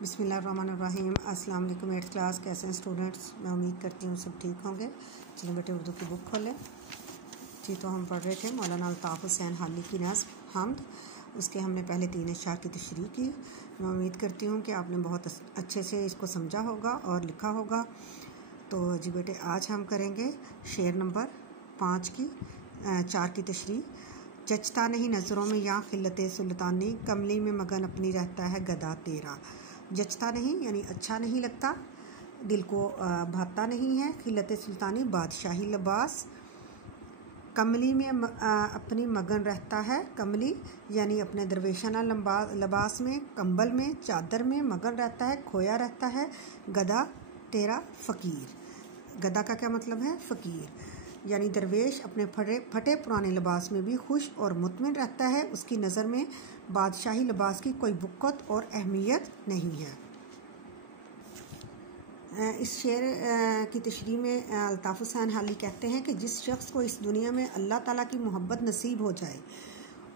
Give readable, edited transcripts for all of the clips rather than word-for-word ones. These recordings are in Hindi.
बिस्मिल्लाहिर्रहमानिर्रहीम। अस्सलाम वालेकुम। 8th क्लास कैसे हैं स्टूडेंट्स? मैं उम्मीद करती हूँ सब ठीक होंगे। चलो बेटे उर्दू की बुक खोलें जी। तो हम पढ़ रहे थे मौलाना अल्ताफ़ हुसैन हाली की नज़्म हम्द। उसके हमने पहले 3 अशआर की तशरीह की। मैं उम्मीद करती हूँ कि आपने बहुत अच्छे से इसको समझा होगा और लिखा होगा। तो जी बेटे आज हम करेंगे शेर नंबर 5 की 4 की तशरीह। जचता नहीं नज़रों में या खिल्लत सुल्तानी, कमली में मगन अपनी रहता है गदा तेरा। जचता नहीं यानी अच्छा नहीं लगता, दिल को भाता नहीं है। खिल्लत सुल्तानी बादशाही लिबास, कमली में अपनी मगन रहता है। कमली यानी अपने दरवेशाना लिबास में, कंबल में, चादर में मगन रहता है, खोया रहता है। गदा तेरा फ़कीर। गदा का क्या मतलब है? फ़कीर यानी दरवेश अपने फटे पुराने लिबास में भी खुश और मुतमिन रहता है। उसकी नज़र में बादशाही लिबास की कोई बुक़्क़त और अहमियत नहीं है। इस शेर की तशरीह में अल्ताफ़ हुसैन हाली कहते हैं कि जिस शख्स को इस दुनिया में अल्लाह ताला की मोहब्बत नसीब हो जाए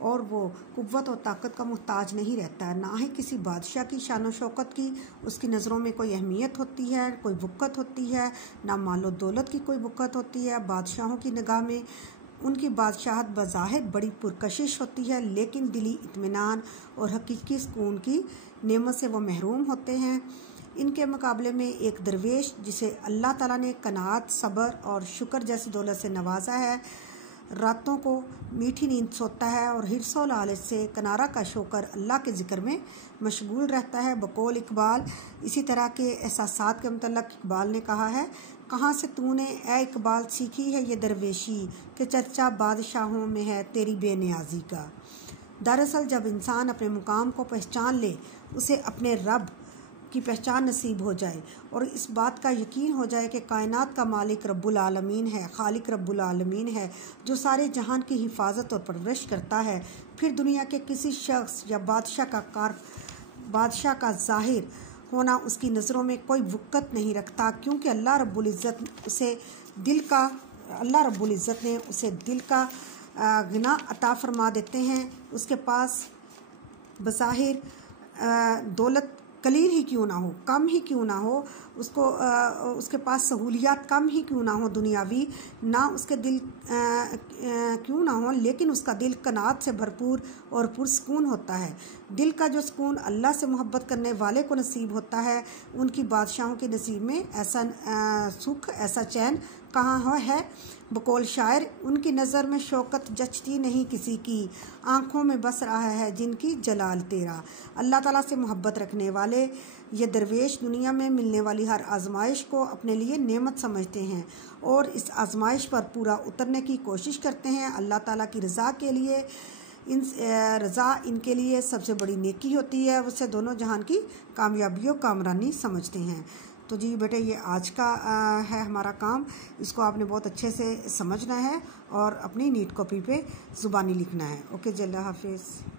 और वो कुव्वत और ताकत का मुहताज नहीं रहता है, ना ही किसी बादशाह की शान व शौकत की उसकी नज़रों में कोई अहमियत होती है, कोई बुक़्क़त होती है, ना मालो दौलत की कोई बुक़्क़त होती है। बादशाहों की निगाह में उनकी बादशाहत बज़ाहिर बड़ी पुरकशिश होती है, लेकिन दिली इत्मीनान और हकीकी सुकून की नेमत से वो महरूम होते हैं। इनके मुकाबले में एक दरवेश जिसे अल्लाह ताला ने कनात, सब्र और शुक्र जैसी दौलत से नवाजा है, रातों को मीठी नींद सोता है और हिर्सो लालच से किनारा कश होकर अल्लाह के ज़िक्र में मशगूल रहता है। बकौल इकबाल इसी तरह के एहसासात के मुतल्लिक़ इकबाल ने कहा है, कहाँ से तूने ए इकबाल सीखी है ये दरवेशी कि चर्चा बादशाहों में है तेरी बेनियाजी का। दरअसल जब इंसान अपने मुकाम को पहचान ले, उसे अपने रब की पहचान नसीब हो जाए और इस बात का यकीन हो जाए कि कायनात का मालिक रब्बुल आलमीन है, खालिक रब्बुल आलमीन है, जो सारे जहान की हिफाजत और परवरिश करता है, फिर दुनिया के किसी शख्स या बादशाह का ज़ाहिर होना उसकी नज़रों में कोई वक़्त नहीं रखता, क्योंकि अल्लाह रब्बुल इज़्ज़त ने उसे दिल का गिना अता फरमा देते हैं। उसके पास बज़ाहिर दौलत कलील ही क्यों ना हो, कम ही क्यों ना हो, उसके पास सहूलियात कम ही क्यों ना हो दुनियावी, ना उसके दिल क्यों ना हो, लेकिन उसका दिल कनात से भरपूर और पुरसकून होता है। दिल का जो सुकून अल्लाह से मोहब्बत करने वाले को नसीब होता है, उनकी बादशाहों के नसीब में ऐसा सुख, ऐसा चैन कहाँ है। बकौल शायर, उनकी नज़र में शौकत जचती नहीं किसी की, आँखों में बस रहा है जिनकी जलाल तेरा। अल्लाह ताला से मोहब्बत रखने वाले ये दरवेश दुनिया में मिलने वाली हर आजमाइश को अपने लिए नेमत समझते हैं और इस आजमाइश पर पूरा उतरने की कोशिश करते हैं। अल्लाह ताला की रज़ा के लिए रज़ा इनके लिए सबसे बड़ी नेकी होती है, उससे दोनों जहान की कामयाबी और कामरानी समझते हैं। तो जी बेटे ये आज का है हमारा काम। इसको आपने बहुत अच्छे से समझना है और अपनी नीट कॉपी पे ज़ुबानी लिखना है। ओके जी, अल्लाह हाफिज़।